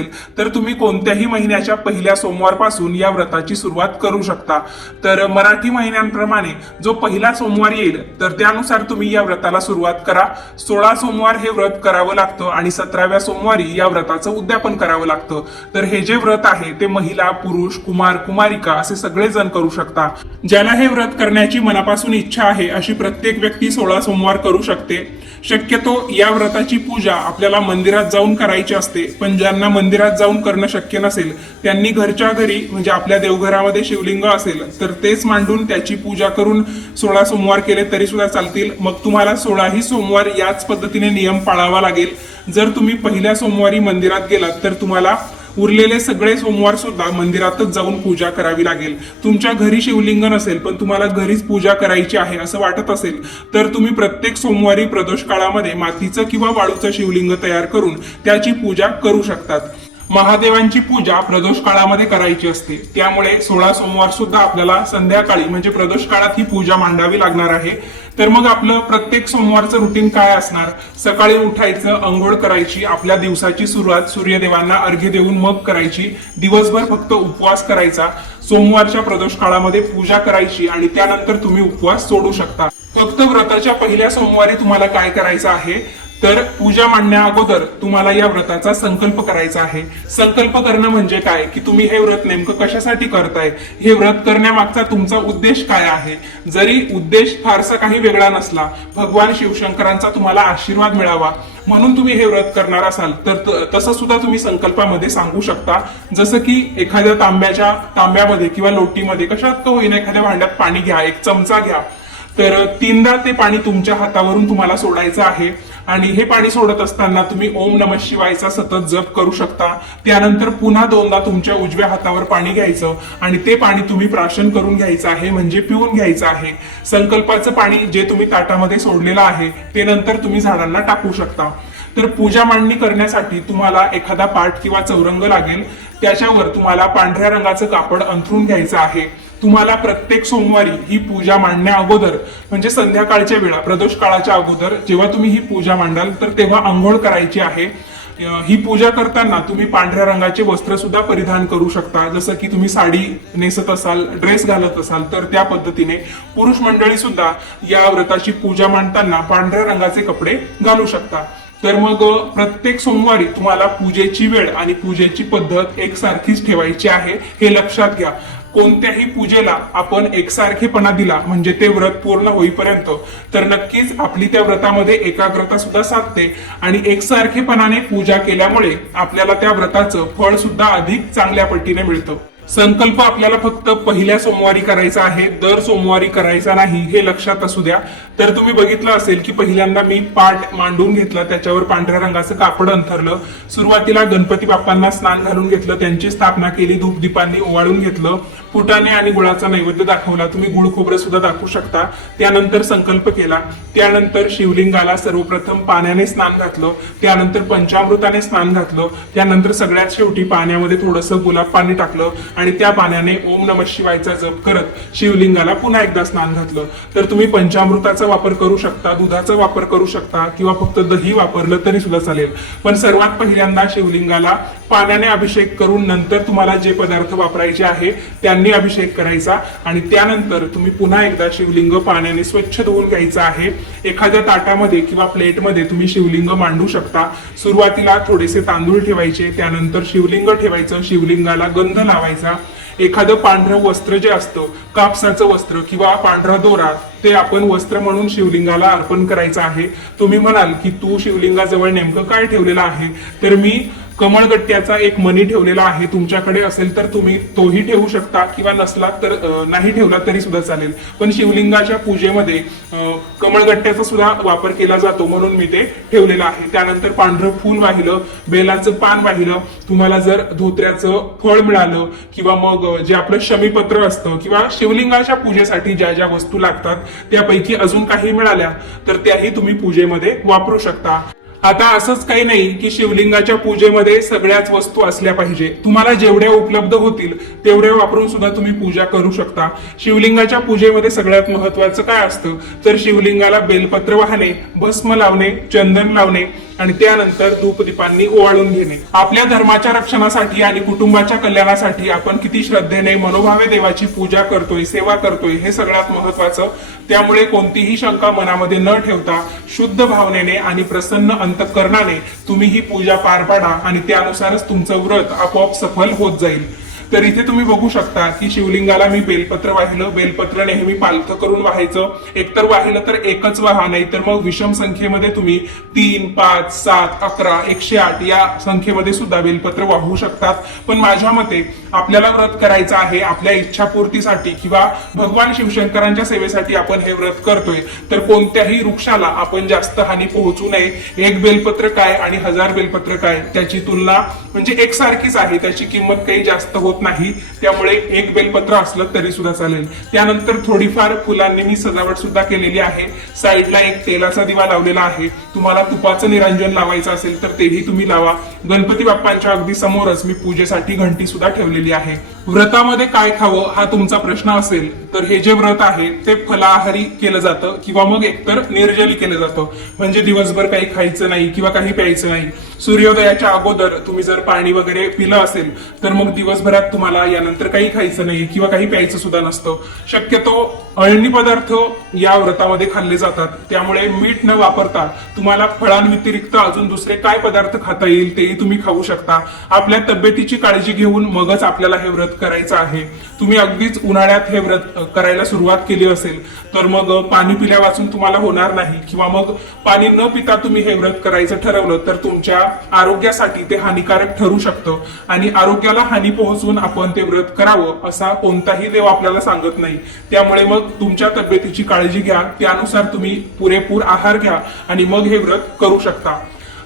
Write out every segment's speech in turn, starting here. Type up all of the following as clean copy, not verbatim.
नसेल तर तुम्ही कोणत्याही महिन्याच्या पहिल्या सोमवारपासून या व्रताची सुरुवात करू शकता। तर मराठी महिन्यांप्रमाणे जो पहिला सोमवार येईल तर त्यानुसार तुम्ही या व्रताला सुरुवात करा। 16 सोमवार हे व्रत करावं लागतं आणि 17व्या सोमवारी या व्रताचं उद्यापन करावं लागतं। तर हे जे व्रत आहे ते महिला, पुरुष, कुमार, कुमारिका असे सगळे जण करू शकता। ज्याला हे व्रत करण्याची मनापासून इच्छा आहे अशी प्रत्येक व्यक्ती 16 सोमवार करू शकते। शक्यतो या व्रताची पूजा आपल्याला मंदिरात जाऊन करायची असते, पण ज्यांना मंदिरात जाऊन करणं शक्य नसेल त्यांनी घरच्या घरी म्हणजे आपल्या देवघरामध्ये शिवलिंग असेल तर तेच मांडून त्याची पूजा करून 16 सोमवार केले तरी सुद्धा चालतील। मग तुम्हाला 16ही सोमवार याच पद्धतीने नियम पाळावा लागेल। जर तुम्ही पहिल्या सोमवारी मंदिरात गेलात तर तुम्हाला उरलेले सगळे सोमवार सुद्धा मंदिरातच जाऊन पूजा करावी लागेल। तुमच्या घरी शिवलिंग नसेल पण तुम्हाला घरीच पूजा करायची आहे असं वाटत असेल तर तुम्ही प्रत्येक सोमवारी प्रदोष काळामध्ये मातीचं किंवा वाळूचं शिवलिंग तयार करून त्याची पूजा करू शकतात। महादेवांची पूजा प्रदोष काळामध्ये करायची असते, त्यामुळे 16 सोमवार सुद्धा आपल्याला संध्याकाळी म्हणजे प्रदोष काळात ही पूजा मांडावी लागणार आहे। तर मग आपलं प्रत्येक सोमवारचं रुटीन काय असणार? सकाळी उठायचं, अंघोळ करायची, आपल्या दिवसाची सुरुवात सूर्यदेवांना अर्घ्य देऊन मग करायची, दिवसभर फक्त उपवास करायचा, सोमवारच्या प्रदोष काळामध्ये पूजा करायची आणि त्यानंतर तुम्ही उपवास सोडू शकता। फक्त व्रताच्या पहिल्या सोमवारी तुम्हाला काय करायचं आहे तर पूजा मांडण्या अगोदर तुम्हाला या व्रताचा संकल्प करायचा आहे। संकल्प करणं म्हणजे काय की तुम्ही हे व्रत नेमकं कशासाठी करताय, हे व्रत करण्यामागचा तुमचा उद्देश काय आहे। जरी उद्देश फारसा काही वेगळा नसला, भगवान शिवशंकरांचा तुम्हाला आशीर्वाद मिळावा म्हणून तुम्ही हे व्रत करणार असाल तर तसं सुद्धा तुम्ही संकल्पामध्ये सांगू शकता। जसं की एखाद्या तांब्यामध्ये किंवा लोटीमध्ये कशात का होईना एखाद्या भांड्यात पाणी घ्या, एक चमचा घ्या, तर 3दा ते पाणी तुमच्या हातावरून तुम्हाला सोडायचं आहे आणि हे पाणी सोडत असताना तुम्ही ओम नमः शिवायचा सतत जप करू शकता। त्यानंतर पुन्हा 2दा तुमच्या उजव्या हातावर पाणी घ्यायचं आणि ते पाणी तुम्ही प्राशन करून घ्यायचं आहे म्हणजे पिऊन घ्यायचं आहे। संकल्पाचं पाणी जे तुम्ही ताटामध्ये सोडलेलं आहे ते नंतर तुम्ही झाडांना टाकू शकता। तर पूजा मांडणी करण्यासाठी तुम्हाला एखादा पाट किंवा चौरंग लागेल, त्याच्यावर तुम्हाला पांढऱ्या रंगाचं कापड अंथरून घ्यायचं आहे। तुम्हाला प्रत्येक सोमवारी ही पूजा मांडण्या अगोदर म्हणजे संध्याकाळच्या वेळा प्रदोष काळाच्या अगोदर जेव्हा तुम्ही ही पूजा मांडाल तर तेव्हा आंघोळ करायची आहे। ही पूजा करताना तुम्ही पांढऱ्या रंगाचे वस्त्र सुद्धा परिधान करू शकता, जसं की तुम्ही साडी नेसत असाल, ड्रेस घालत असाल तर त्या पद्धतीने पुरुष मंडळी सुद्धा या व्रताची पूजा मांडताना पांढऱ्या रंगाचे कपडे घालू शकता। तर मग प्रत्येक सोमवारी तुम्हाला पूजेची वेळ आणि पूजेची पद्धत एकसारखीच ठेवायची आहे, हे लक्षात घ्या। कोणत्याही पूजेला आपण एकसारखेपणा दिला म्हणजे ते व्रत पूर्ण होईपर्यंत तर नक्कीच आपली त्या व्रतामध्ये एकाग्रता सुद्धा साधते आणि एकसारखेपणाने पूजा केल्यामुळे आपल्याला त्या व्रताचं फळ सुद्धा अधिक चांगल्या पटीने मिळतं। संकल्प आपल्याला फक्त पहिल्या सोमवारी करायचा आहे, दर सोमवारी करायचा नाही, हे लक्षात असू द्या। तर तुम्ही बघितलं असेल की पहिल्यांदा मी पाट मांडून घेतला, त्याच्यावर पांढऱ्या रंगाचं कापड अंथरलं, सुरुवातीला गणपती बाप्पांना स्नान घालून घेतलं, त्यांची स्थापना केली, धूपदीपांनी ओवाळून घेतलं, फुटाणे आणि गुळाचा नैवेद्य दाखवला, तुम्ही गुळ खोबरं सुद्धा दाखवू शकता। त्यानंतर संकल्प केला, त्यानंतर शिवलिंगाला सर्वप्रथम पाण्याने स्नान घातलं, त्यानंतर पंचामृताने स्नान घातलं, त्यानंतर सगळ्यात शेवटी पाण्यामध्ये थोडंसं गुलाब पाणी टाकलं आणि त्या पाण्याने ओम नमः शिवायचा जप करत शिवलिंगाला पुन्हा एकदा स्नान घातलं। तर तुम्ही पंचामृताचा वापर करू शकता, दुधाचा वापर करू शकता किंवा फक्त दही वापरलं तरी सुद्धा चालेल, पण सर्वात पहिल्यांदा शिवलिंगाला पाण्याने अभिषेक करून नंतर तुम्हाला जे पदार्थ वापरायचे आहे त्यांनी अभिषेक करायचा आणि त्यानंतर तुम्ही पुन्हा एकदा शिवलिंग पाण्याने स्वच्छ धुवून घ्यायचं आहे। एखाद्या ताटामध्ये किंवा प्लेटमध्ये तुम्ही शिवलिंग मांडू शकता। सुरुवातीला थोडेसे तांदूळ ठेवायचे, त्यानंतर शिवलिंग ठेवायचं, शिवलिंगाला गंध लावायचा, एखादं पांढरं वस्त्र जे असतं, कापसाचं वस्त्र किंवा पांढरा दोरा, ते आपण वस्त्र म्हणून शिवलिंगाला अर्पण करायचं आहे। तुम्ही म्हणाल की तू शिवलिंगाजवळ नेमकं काय ठेवलेलं आहे, तर मी कमळगट्ट्याचा एक मणी ठेवलेला आहे, तुमच्याकडे असेल तर तुम्ही तोही ठेवू शकता किंवा नसला तर नाही ठेवला तरी सुद्धा चालेल, पण शिवलिंगाच्या पूजेमध्ये कमळगट्ट्याचा सुद्धा वापर केला जातो म्हणून मी ते ठेवलेलं आहे। त्यानंतर पांढरं फूल वाहिलं, बेलाचं पान वाहिलं, तुम्हाला जर धोत्र्याचं फळ मिळालं किंवा मग जे आपलं शमीपत्र असतं किंवा शिवलिंगाच्या पूजेसाठी ज्या ज्या वस्तू लागतात त्यापैकी अजून काही मिळाल्या तर त्याही तुम्ही पूजेमध्ये वापरू शकता। आता असंच काही नाही की शिवलिंगाच्या पूजेमध्ये सगळ्याच वस्तू असल्या पाहिजे, तुम्हाला जेवढ्या उपलब्ध होतील तेवढ्या वापरून सुद्धा तुम्ही पूजा करू शकता। शिवलिंगाच्या पूजेमध्ये सगळ्यात महत्त्वाचं काय असतं तर शिवलिंगाला बेलपत्र वाहणे, भस्म लावणे, चंदन लावणे आणि त्यानंतर धूपदीपांनी ओवाळून घेणे. आपल्या धर्माच्या रक्षणासाठी आणि कुटुंबाच्या कल्याणासाठी आपण किती श्रद्धेने मनोभावे देवाची पूजा करतोय, सेवा करतोय हे सगळ्यात महत्वाचं. त्यामुळे कोणतीही शंका मनामध्ये न ठेवता शुद्ध भावनेने आणि प्रसन्न अंतःकरणाने तुम्ही ही पूजा पार पाडा आणि त्यानुसारच तुमचं व्रत आपोआप सफल होत जाईल. तर इथे तुम्ही बघू शकता की शिवलिंगाला मी बेलपत्र वाहिलं. बेलपत्र नेहमी पालथं करून व्हायचं. एकतर वाहिलं तर एकच वाहा, नाही तर मग विषम संख्येमध्ये तुम्ही 3, 5, 7, 11, 108 या संख्येमध्ये सुद्धा बेलपत्र वाहू शकतात. पण माझ्या मते आपल्याला व्रत करायचं आहे आपल्या इच्छापूर्तीसाठी किंवा भगवान शिवशंकरांच्या सेवेसाठी आपण हे व्रत करतोय, तर कोणत्याही वृक्षाला आपण जास्त हानी पोहोचू नये. एक बेलपत्र काय आणि 1000 बेलपत्र काय त्याची तुलना म्हणजे एकसारखीच आहे, त्याची किंमत काही जास्त होत नाही. त्यामुळे एक बेलपत्र असलं तरी सुद्धा चालेल. त्यानंतर थोडीफार फुलांनी मी सजावट सुद्धा केलेली आहे. साईडला एक तेलाचा दिवा लावलेला आहे. तुम्हाला तुपाचं निरंजन लावायचं असेल तर तेही तुम्ही लावा. गणपती बाप्पांच्या अगदी समोरच मी पूजेसाठी घंटी सुद्धा ठेवलेली आहे. व्रतामध्ये काय खावं हा तुमचा प्रश्न असेल तर हे जे व्रत आहे ते फलाहारी केलं जातं किंवा मग एकतर निर्जली केलं जातं. म्हणजे दिवसभर काही खायचं नाही किंवा काही प्यायचं नाही. सूर्योदयाच्या अगोदर तुम्ही जर पाणी वगैरे पिलं असेल तर मग दिवसभरात तुम्हाला यानंतर काही खायचं नाही किंवा काही प्यायचं सुद्धा नसतं. शक्यतो अळणी पदार्थ या व्रतामध्ये खाल्ले जातात. त्यामुळे मीठ न वापरता तुम्हाला फळांव्यतिरिक्त अजून दुसरे काय पदार्थ खाता येईल तेही तुम्ही खाऊ शकता. आपल्या तब्येतीची काळजी घेऊन मगच आपल्याला हे व्रत करायचं आहे. तुम्ही अगदीच उन्हाळ्यात हे व्रत करायला सुरुवात केली असेल तर मग पाणी पिल्या वाचून तुम्हाला होणार नाही किंवा मग पाणी न पिता तुम्ही हे व्रत करायचं ठरवलं तर तुमच्या आरोग्यासाठी ते हानिकारक ठरू शकतं आणि आरोग्याला हानी पोहोचून आपण ते व्रत करावं असा कोणताही देव आपल्याला सांगत नाही. त्यामुळे मग तुमच्या तब्येतीची काळजी घ्या. त्यानुसार तुम्ही पुरेपूर आहार घ्या आणि मग हे व्रत करू शकता.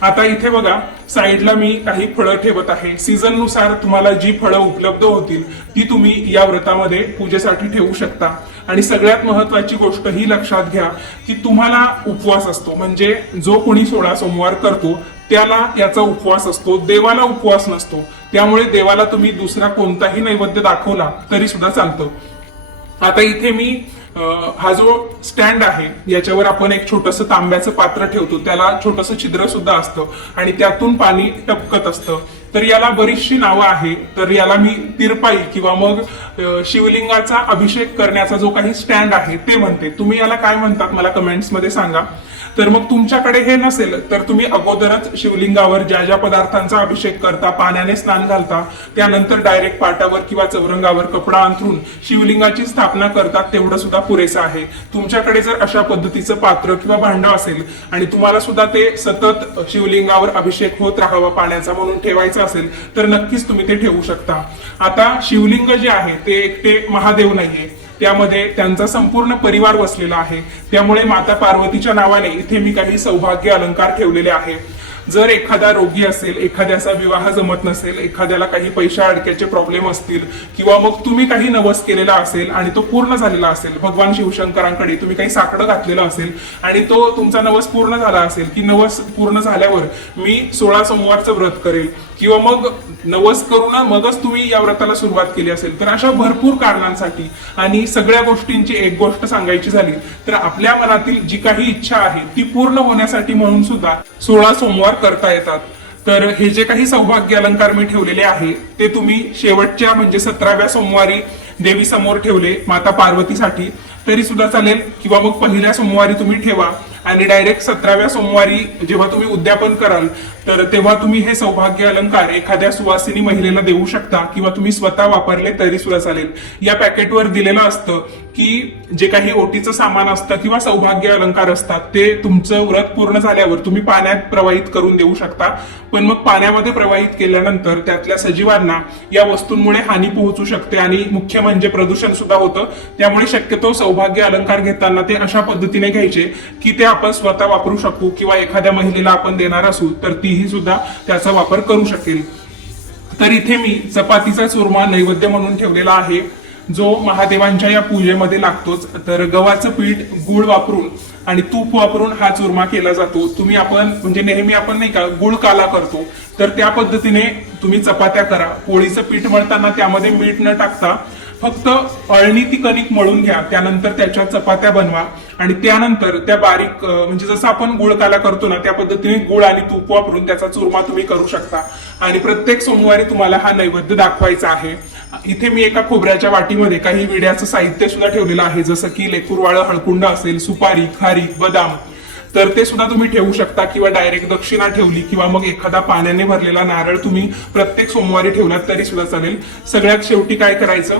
आता इथे बघा साईडला मी काही फळं ठेवत आहे. सीझन नुसार तुम्हाला जी फळं उपलब्ध होतील ती तुम्ही या व्रतामध्ये पूजेसाठी ठेवू शकता. आणि सगळ्यात महत्वाची गोष्ट ही लक्षात घ्या की तुम्हाला उपवास असतो, म्हणजे जो कोणी 16 सोमवार करतो त्याला याचा उपवास असतो, देवाला उपवास नसतो. त्यामुळे देवाला तुम्ही दुसरा कोणताही नैवेद्य दाखवला तरी सुद्धा चालतं. आता इथे मी हा जो स्टँड आहे याच्यावर आपण एक छोटस तांब्याचं पात्र ठेवतो. त्याला छोटस छिद्र सुद्धा असतं आणि त्यातून पाणी टपकत असतं. तर याला बरीचशी नावं आहे. तर याला मी तिरपाई किंवा मग शिवलिंगाचा अभिषेक करण्याचा जो काही स्टँड आहे ते म्हणते. तुम्ही याला काय म्हणतात मला कमेंट्स मध्ये सांगा. तर मग तुमच्याकडे हे नसेल तर तुम्ही अगोदरच शिवलिंगावर ज्या ज्या पदार्थांचा अभिषेक करता, पाण्याने स्नान घालता, त्यानंतर डायरेक्ट पाटावर किंवा चौरंगावर कपडा अंथरून शिवलिंगाची स्थापना करतात तेवढं सुद्धा पुरेसं आहे. तुमच्याकडे जर अशा पद्धतीचं पात्र किंवा भांड असेल आणि तुम्हाला सुद्धा ते सतत शिवलिंगावर अभिषेक होत राहावा पाण्याचा म्हणून ठेवायचं असेल तर नक्कीच तुम्ही ते ठेवू शकता. आता शिवलिंग जे आहे ते एकटे महादेव नाहीये, त्यामध्ये त्यांचा संपूर्ण परिवार वसलेला आहे. त्यामुळे माता पार्वतीच्या नावाने इथे मी काही सौभाग्य अलंकार ठेवलेले आहे. जर एखादा रोगी असेल, एखाद्याचा विवाह जमत नसेल, एखाद्याला काही पैशा अडक्याचे प्रॉब्लेम असतील किंवा मग तुम्ही काही नवस केलेला असेल आणि तो पूर्ण झालेला असेल, भगवान शिवशंकरांकडे तुम्ही काही साकडं घातलेलं असेल आणि तो तुमचा नवस पूर्ण झाला असेल की नवस पूर्ण झाल्यावर मी 16 सोमवारचं व्रत करेल किंवा मग नवस करून मगच तुम्ही या व्रताला सुरुवात केली असेल, तर अशा भरपूर कारणांसाठी आणि सगळ्या गोष्टींची एक गोष्ट सांगायची झाली तर आपल्या मनातील जी काही इच्छा आहे ती पूर्ण होण्यासाठी म्हणून सुद्धा 16 सोमवार करता येतात. तर हे जे काही सौभाग्य अलंकार मी ठेवलेले आहे ते तुम्ही शेवटच्या म्हणजे 17व्या सोमवारी देवी समोर ठेवले माता पार्वतीसाठी तरी सुद्धा चालेल किंवा मग पहिल्या सोमवारी तुम्ही ठेवा आणि डायरेक्ट 17व्या सोमवारी जेव्हा तुम्ही उद्यापन कराल तर तेव्हा तुम्ही हे सौभाग्य अलंकार एखाद्या सुवासिनी महिलेला देऊ शकता किंवा तुम्ही स्वतः वापरले तरी सुद्धा चालेल. या पॅकेटवर दिलेलं असतं की जे काही ओटीचं सामान असतं किंवा सौभाग्य अलंकार असतात ते तुमचं व्रत पूर्ण झाल्यावर तुम्ही पाण्यात प्रवाहित करून देऊ शकता. पण मग पाण्यामध्ये प्रवाहित केल्यानंतर त्यातल्या सजीवांना या वस्तूंमुळे हानी पोहोचू शकते आणि मुख्य म्हणजे प्रदूषण सुद्धा होतं. त्यामुळे शक्यतो सौभाग्य अलंकार घेताना ते अशा पद्धतीने घ्यायचे की ते आपण स्वतः वापरू शकू किंवा एखाद्या महिलेला आपण देणार असू तर तीही सुद्धा त्याचा वापर करू शकेल. तर इथे मी चपातीचा चुरमा नैवेद्य म्हणून ठेवलेला आहे जो महादेवांच्या या पूजेमध्ये लागतोच. तर गव्हाचं पीठ, गुळ वापरून आणि तूप वापरून हा चुरमा केला जातो. तुम्ही आपण म्हणजे नेहमी आपण नाही का गुळ काला करतो तर त्या पद्धतीने तुम्ही चपात्या करा. पोळीचं पीठ मळताना त्यामध्ये मीठ न टाकता फक्त अळणी ती कणिक मळून घ्या, त्यानंतर त्याच्या चपात्या बनवा आणि त्यानंतर त्या बारीक म्हणजे जसं आपण गुळकाला करतो ना त्या पद्धतीने गुळ आणि तूप वापरून त्याचा चुरमा तुम्ही करू शकता. आणि प्रत्येक सोमवारी तुम्हाला हा नैवेद्य दाखवायचा आहे. इथे मी एका खोबऱ्याच्या वाटीमध्ये काही विड्याचं साहित्य सुद्धा ठेवलेलं आहे, जसं की लेकूरवाळं हळकुंड असेल, सुपारी, खारीक, बदाम, तर ते सुद्धा तुम्ही ठेवू शकता किंवा डायरेक्ट दक्षिणा ठेवली किंवा मग एखादा पाण्याने भरलेला नारळ तुम्ही प्रत्येक सोमवारी ठेवलात तरी सुद्धा चालेल. सगळ्यात शेवटी काय करायचं,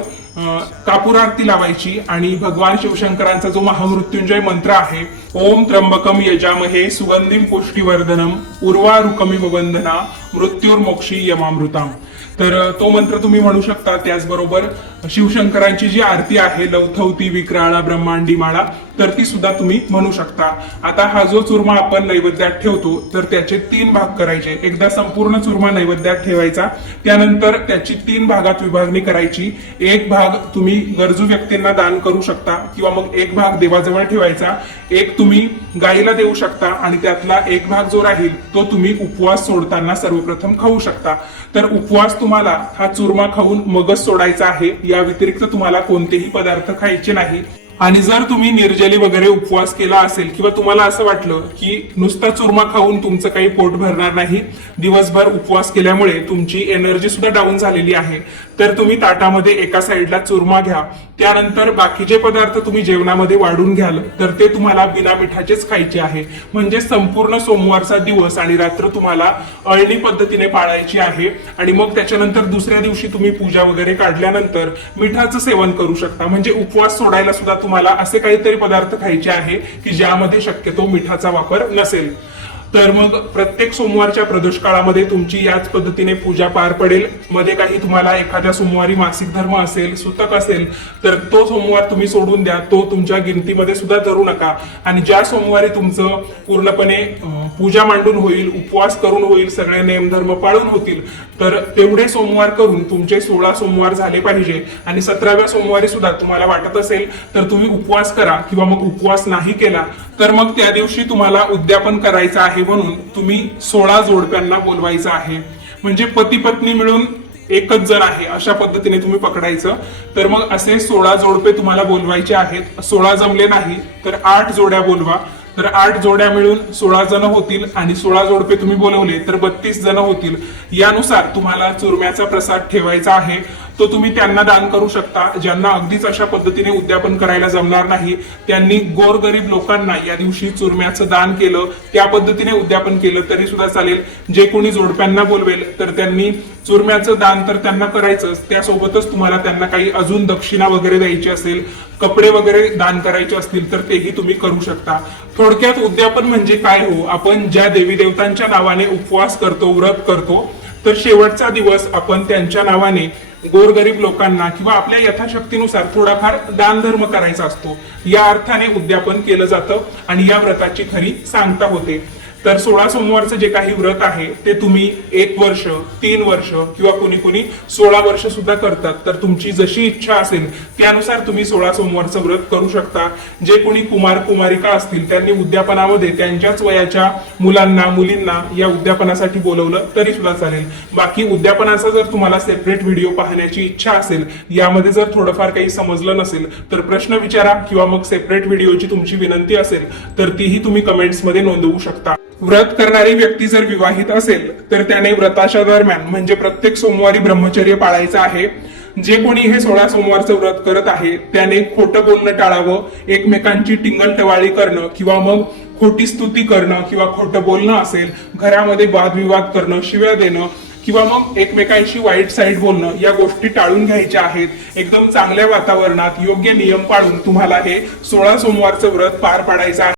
कापूर आरती लावायची आणि भगवान शिवशंकरांचा जो महामृत्युंजय मंत्र आहे, ओम त्र्यंबकम यजामहे सुगंधिम पुष्टिवर्धनम उर्वारुकमिव वंदना मृत्युर्मोक्षी यमामृताम, तर तो मंत्र तुम्ही म्हणू शकता. त्याचबरोबर शिवशंकरांची जी आरती आहे, लवथवती विक्राळा ब्रह्मांडी माळा, तर ती सुद्धा तुम्ही म्हणू शकता. आता हा जो चुरमा आपण नैवेद्यात ठेवतो तर त्याचे 3 भाग करायचे. एकदा संपूर्ण चुरमा नैवेद्यात ठेवायचा, त्यानंतर त्याची 3 भागात विभागणी करायची. एक भाग तुम्ही गरजू व्यक्तींना दान करू शकता किंवा मग एक भाग देवाजवळ ठेवायचा, एक तुम्ही गायीला देऊ शकता आणि त्यातला एक भाग जो राहील तो तुम्ही उपवास सोडताना सर्वप्रथम खाऊ शकता. तर उपवास तुम्हाला हा चुरमा खाऊन मगच सोडायचा आहे, या व्यतिरिक्त तुम्हाला कोणतेही पदार्थ खायचे नाही. आणि जर तुम्ही निर्जली वगैरे उपवास केला असेल किंवा तुम्हाला असं वाटलं की नुसता चुरमा खाऊन तुमचं काही पोट भरणार नाही, दिवसभर उपवास केल्यामुळे तुमची एनर्जी सुद्धा डाऊन झालेली आहे, तर तुम्ही ताटामध्ये एका साईडला चुरमा घ्या, त्यानंतर बाकीचे पदार्थ तुम्ही जेवणामध्ये वाढून घ्याल तर ते तुम्हाला बिना मिठाचेच खायचे आहे. म्हणजे संपूर्ण सोमवारचा दिवस आणि रात्र तुम्हाला अळणी पद्धतीने पाळायची आहे. आणि मग त्याच्यानंतर दुसऱ्या दिवशी तुम्ही पूजा वगैरे काढल्यानंतर मिठाचं सेवन करू शकता. म्हणजे उपवास सोडायला सुद्धा तुम्हाला असे काहीतरी पदार्थ खायचे आहे की ज्यामध्ये शक्यतो मिठाचा वापर नसेल. तर मग प्रत्येक सोमवारच्या प्रदोष काळामध्ये तुमची याच पद्धतीने पूजा पार पडेल. मध्ये काही तुम्हाला एखाद्या सोमवारी मासिक धर्म असेल, सुतक असेल तर तो सोमवार तुम्ही सोडून द्या, तो तुमच्या गिनतीमध्ये सुद्धा धरू नका. आणि ज्या सोमवारी तुमचं पूर्णपणे पूजा मांडून होईल, उपवास करून होईल, सगळे नेमधर्म पाळून होतील, तर तेवढे सोमवार करून तुमचे 16 सोमवार झाले पाहिजे. आणि 17व्या सोमवारी सुद्धा तुम्हाला वाटत असेल तर तुम्ही उपवास करा किंवा मग उपवास नाही केला तर मग त्या दिवशी तुम्हाला उद्यापन करायचं आहे, म्हणून तुम्ही 16 जोडप्यांना बोलवायचं आहे. म्हणजे पती पत्नी मिळून एकच जण आहे अशा पद्धतीने तुम्ही पकडायचं. तर मग असे 16 जोडपे तुम्हाला बोलवायचे आहेत. 16 जमले नाही तर 8 जोड्या बोलवा. तर 8 जोड्या मिळून 16 जण होतील आणि 16 जोडपे तुम्ही बोलवले तर 32 जण होतील. यानुसार तुम्हाला चुरम्याचा प्रसाद ठेवायचा आहे, तो तुम्ही त्यांना दान करू शकता. ज्यांना अगदीच अशा पद्धतीने उद्यापन करायला जमणार नाही त्यांनी गोरगरीब लोकांना या दिवशी चुरम्याचं दान केलं, त्या पद्धतीने उद्यापन केलं तरी सुद्धा चालेल. जे कोणी जोडप्यांना बोलवेल तर त्यांनी चुरम्याचं दान तर त्यांना करायचंच, त्यासोबतच तुम्हाला त्यांना काही अजून दक्षिणा वगैरे द्यायची असेल, कपडे वगैरे दान करायचे असतील तर तेही तुम्ही करू शकता. थोडक्यात उद्यापन म्हणजे काय हो, आपण ज्या देवी देवतांच्या नावाने उपवास करतो, व्रत करतो, तर शेवटचा दिवस आपण त्यांच्या नावाने गोरगरीब लोकांना किंवा आपल्या यथाशक्तीनुसार थोडाफार दान धर्म करायचा असतो. या अर्थाने उद्यापन केलं जातं आणि या व्रताची खरी सांगता होते. तर 16 सोमवारचं जे काही व्रत आहे ते तुम्ही 1 वर्ष, 3 वर्ष किंवा कुणी कुणी 16 वर्ष सुद्धा करतात. तर तुमची जशी इच्छा असेल त्यानुसार तुम्ही 16 सोमवारचं व्रत करू शकता. जे कोणी कुमार कुमारिका असतील त्यांनी उद्यापनामध्ये त्यांच्याच वयाच्या मुलांना मुलींना या उद्यापनासाठी बोलवलं तरी सुद्धा चालेल. बाकी उद्यापनाचा जर तुम्हाला सेपरेट व्हिडिओ पाहण्याची इच्छा असेल, यामध्ये जर थोडंफार काही समजलं नसेल तर प्रश्न विचारा किंवा मग सेपरेट व्हिडिओची तुमची विनंती असेल तर तीही तुम्ही कमेंट्समध्ये नोंदवू शकता. व्रत करणारी व्यक्ती जर विवाहित असेल तर त्याने व्रताच्या दरम्यान म्हणजे प्रत्येक सोमवारी ब्रह्मचर्य पाळायचं आहे. जे कोणी हे 16 सोमवारचं व्रत करत आहे त्याने खोटं बोलणं टाळावं, एकमेकांची टिंगलटवाळी करणं किंवा मग खोटी स्तुती करणं किंवा खोटं बोलणं असेल, घरामध्ये वादविवाद करणं, शिव्या देणं किंवा मग एकमेकांशी वाईट साईड बोलणं, या गोष्टी टाळून घ्यायच्या आहेत. एकदम चांगल्या वातावरणात योग्य नियम पाळून तुम्हाला हे 16 सोमवारचं व्रत पार पाडायचं आहे.